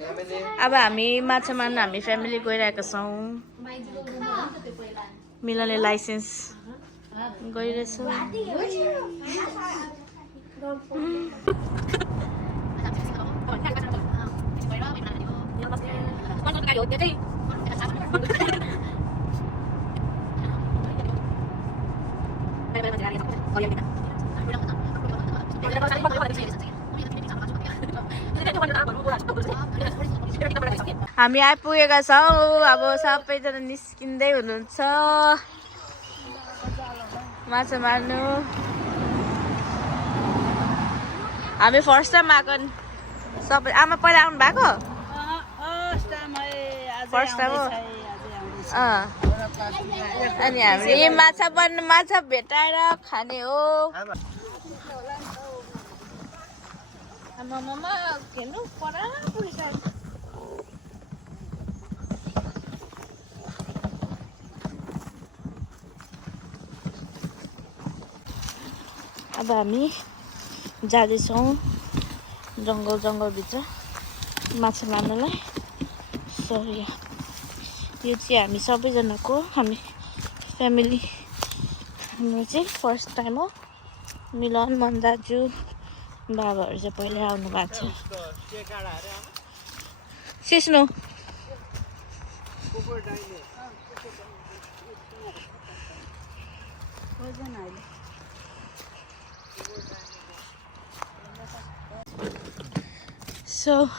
अब हामी माछा मार्न हामी फ्यामिली गइरहेका छौँ मिलाले लाइसेन्स गइरहेछौँ हामी आइपुगेका छौँ अब सबैजना निस्किँदै हुनुहुन्छ माछा मार्नु हामी फर्स्ट टाइम आएको सबै आमा पहिला आउनु भएको फर्स्ट टाइम हो अनि हामीले माछा बन्नु माछा भेटाएर खाने हो आमामा खेल्नु परा पुगिसक्यो अब हामी जाँदैछौँ जङ्गलभित्र माछा मार्नलाई सो यो चाहिँ हामी सबैजनाको हामी फ्यामिली हाम्रो चाहिँ फर्स्ट टाइम हो मिलन मन दाजु बाबाहरू चाहिँ पहिल्यै आउनु भएको छ सिस्नु So,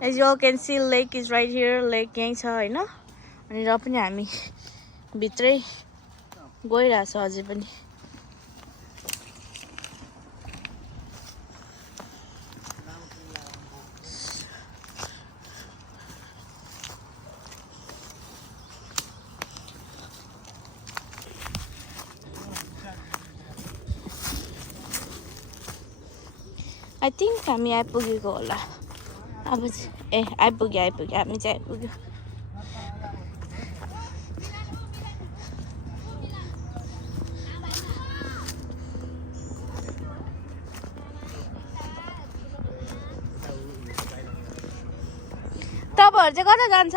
as you all can see, lake is right here. Lake यहीँ छ हैन अनि र पनि हामी भित्रै गइरहेछ अझै पनि I think हामी आइपुगेको होला अब ए आइपुग्यो हामी चाहिँ आइपुग्यो तपाईँहरू चाहिँ कता जान्छ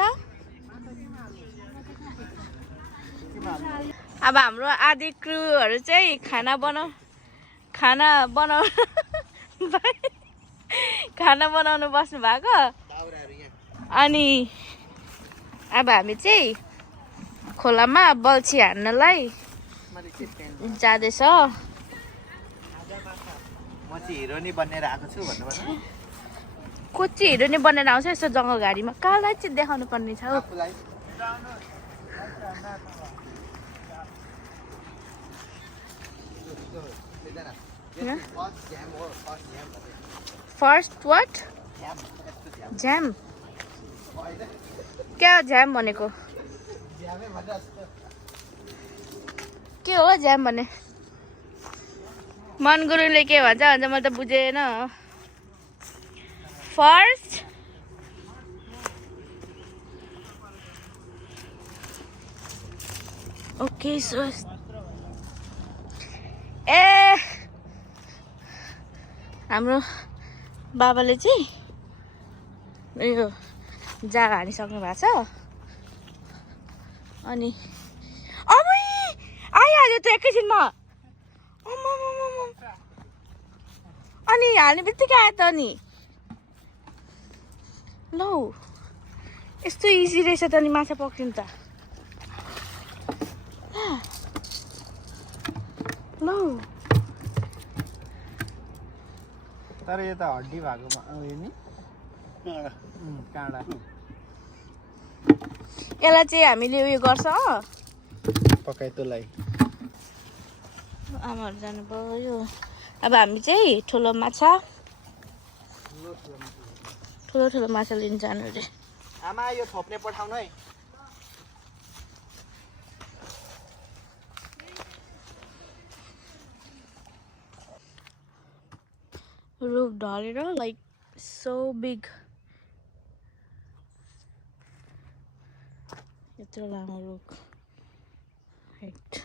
अब हाम्रो आदि क्रुहरू चाहिँ खाना बनाउनु बस्नु भएको अनि अब हामी चाहिँ खोलामा बल्छी हान्नलाई जाँदैछ कोची हिरो नि बनेर आउँछ यस्तो जङ्गल घारीमा कालाई चाहिँ देखाउनु पर्ने छ हौ फर्स्ट वाट ज्याम क्या हो ज्याम भनेको के हो ज्याम भने मन गुरुङले के भन्छ मैले त बुझेन फर्स्ट ओके सो ए हाम्रो बाबाले चाहिँ यो जागा हानिसक्नु भएको छ अनि अमै आइहाल्यो त एकैछिनमा अनि हाल्ने बित्तिकै आयो त नि लौ यस्तो इजी रहेछ त नि माछा पक्रिनु त लौ तर यो त हड्डी भएको उयो नि काँडा यसलाई चाहिँ हामीले उयो गर्छ पकाइतोलाई आमाहरू जानुभयो अब हामी चाहिँ ठुलो माछा लिन जानु रे आमा यो थोप्ने पठाउनु है रुख ढलेर लाइक सो बिग यत्रो लामो रुख हाइट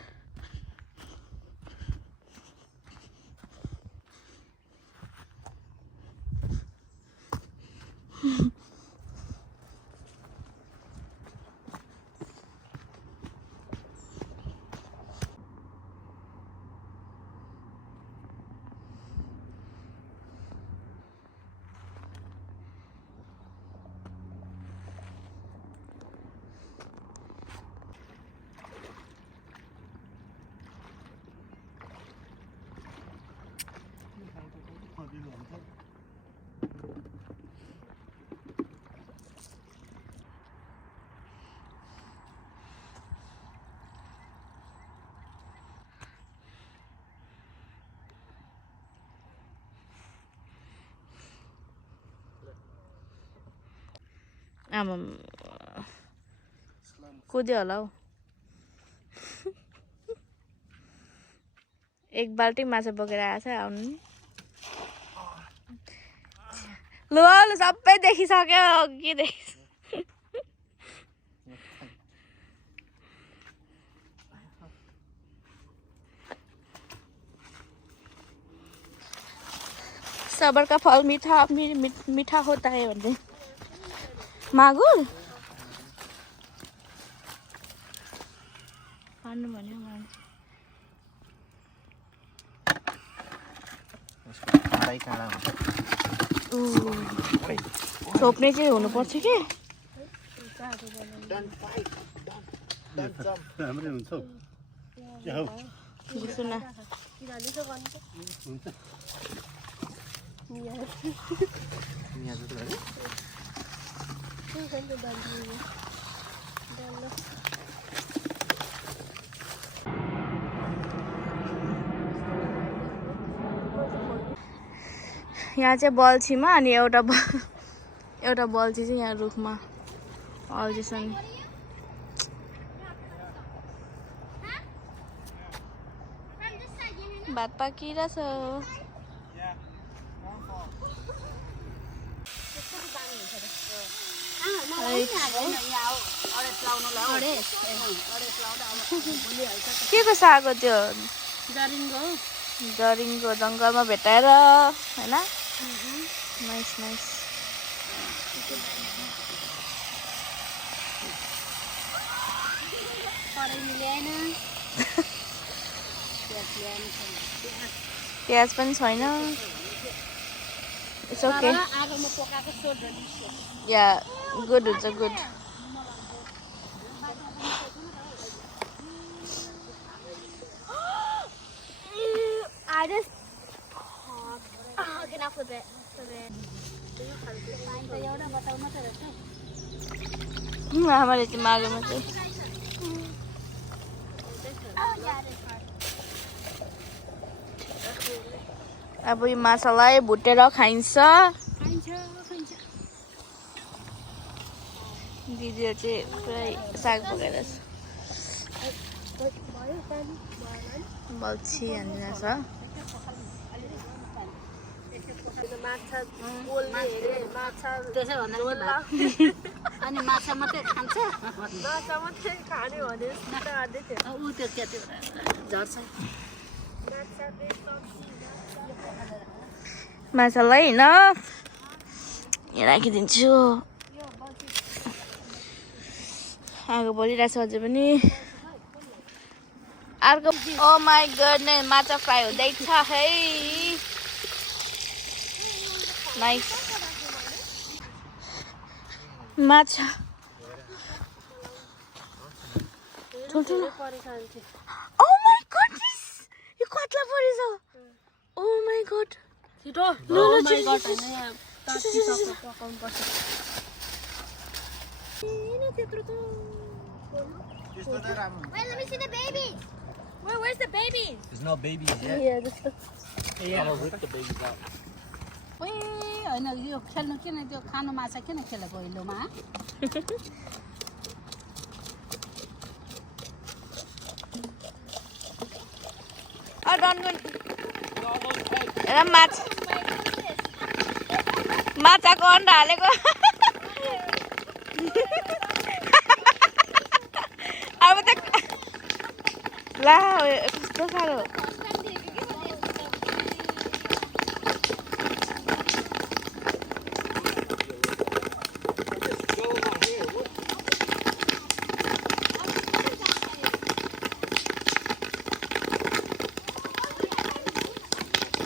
आमा कुद्यो होला हौ एक बाल्टी माछा बोकेर आएछ आउनु नि लु लु सबै देखिसक्यो के देखिस सबर का फल मीठा मीठा होता है भन्दै मागुर खानु भन्यो छोप्ने चाहिँ हुनुपर्छ कि राम्रै हुन्छ सुन यहाँ चाहिँ बल्छीमा अनि एउटा बल्छी चाहिँ यहाँ रुखमा अल्झिछ नि भात पाकिरहेछ के को साग हो त्यो जरिङ्गो जङ्गलमा भेटाएर होइन नाइस नाइस प्याज पनि छैन इट्स ओके या गुड हुन्छ good I just get off of it. आमाले चाहिँ मागेमा चाहिँ अब यो माछालाई भुटेर खाइन्छ दिदीहरू चाहिँ पुरै साग पकाएर बल्छी हानिरहेछ अनि माछा मात्रै खान्छ खाने भने ऊ त्यो के त्यो झर्छ माछालाई होइन यहाँ राखिदिन्छु आगो बलिरहेछ अझै पनि अर्को ओ माई गडनेस माछा फ्राई हुँदैछ है नाइस माछा ठुल्ठुलो ओ माई गडनेस यो कत्ला परेछ ओ माई गड छिटो त्यस्तो त राम्रो Wait, let me see the babies. Where's the babies? There's no babies yet. Yeah, this Yeah, I'll rip the babies out. ओइ हैन यो खेल्नु किन त्यो खानु माछा किन खेलेको हिलोमा माछाको अन्डा हालेको अब त ला कस्तो साह्रो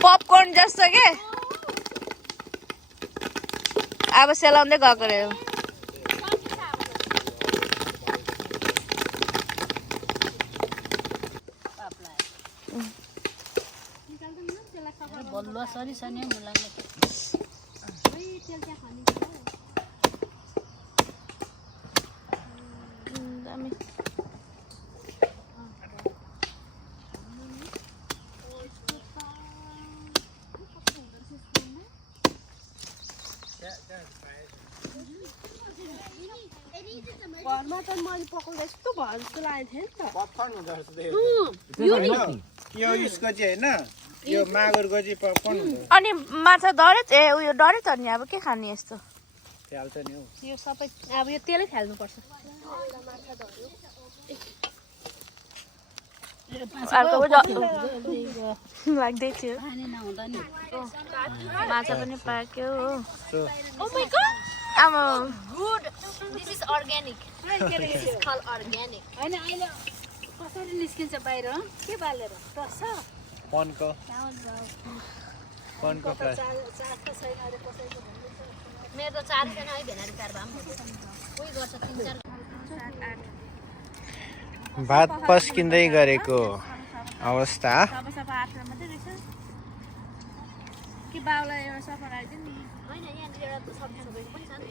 पपकर्न जस्तो के अब सेलाउँदै गएको रे बल्लो सरी सनी मुलाले दामी घरमा त मैले पकाउँदा यस्तो भयो जस्तो लागेको थियो नि त पपकर्न हुँदो रहेछ यो उसको चाहिँ होइन यो मागुरको चाहिँ पपकर्न हुँदो रहेछ अनि माछा डरे उयो डरे त नि अब के खाने यस्तो हाल्छ नि हौ यो सबै अब यो तेलै फाल्नुपर्छ अर्को लाग्दै थियो पानी नहुँदा नि माछा पनि पाक्यो हो So, आमा good this is organic this is कल अर्ग्यानिक होइन अहिले कसरी निस्किन्छ बाहिर के बालेर रस पनको फ्राई मेरो त 4 छैन है भेनारी 4 भए पनि कोही गर्छ 3-4 भात पस्किँदै गरेको अवस्था सफा सफा हातमा मात्रै रहेछ कि बाउलाई एउटा सफा राखिदिनु नि होइन यहाँ एउटा सब्जी छोपेको पनि छ नि त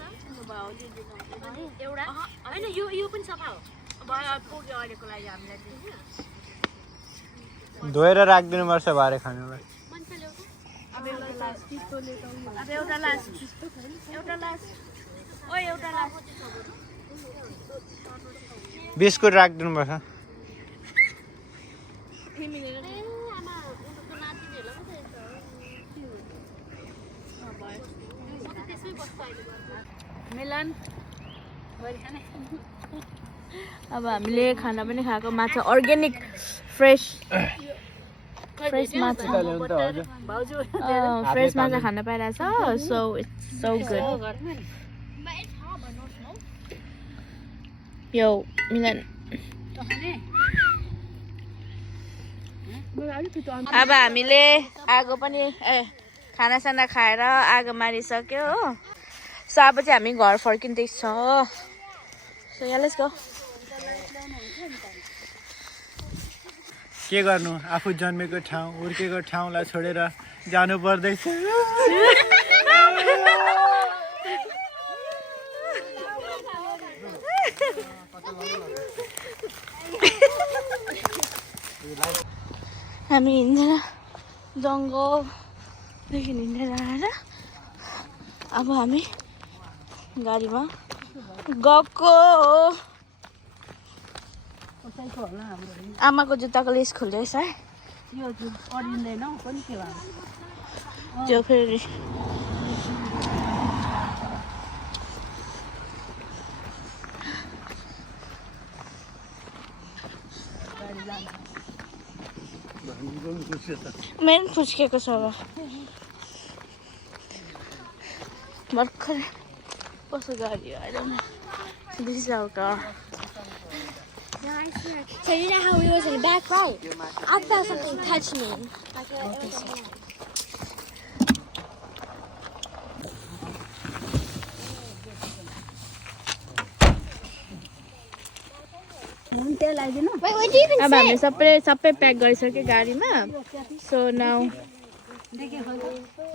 एउटा होइन यो पनि सफा हो भयो पुग्यो अहिलेको लागि हामीलाई धोएर राखिदिनु पर्छ भारे खानुलाई अब एउटा लास्ट ओ एउटा लास्ट बिस्कुट राखिदिनु पर्छ मिलन अब हामीले खाना पनि खाएको माछा अर्ग्यानिक फ्रेस माछा फ्रेस माछा खान पाइरहेछ सो इट्स सो गुड यो मिलन अब हामीले आगो पनि खानासाना खाएर आगो मारिसक्यो हो सो अब चाहिँ हामी घर फर्किँदैछौँ सो यहाँ लेट्स गो के गर्नु आफू जन्मेको ठाउँ हुर्केको ठाउँलाई छोडेर जानु पर्दैछ हामी हिँडेर जङ्गलदेखि हिँडेर आएर अब हामी गाडीमा गएको आमाको जुत्ताको लेस खोल्दैछ है यो अडिँदैन पनि के भयो त्यो फेरि मेन फुस्केको छ अब भर्खर कसो गाडी आएर this our car So you know how we was in the back, right? I felt something touch me. Wait, what do you even अब say? हामीले सबै प्याक गरिसक्यो गाडीमा सो नाउ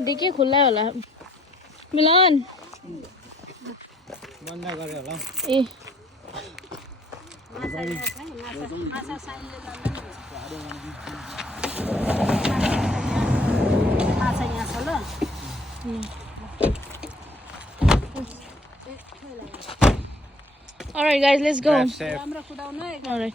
डिके खुल्ला होला मिलन बन्द गरे होला ए माछा यहाँ छ ल Alright guys, let's go. Safe. राम्रो कुदाउनु है Alright.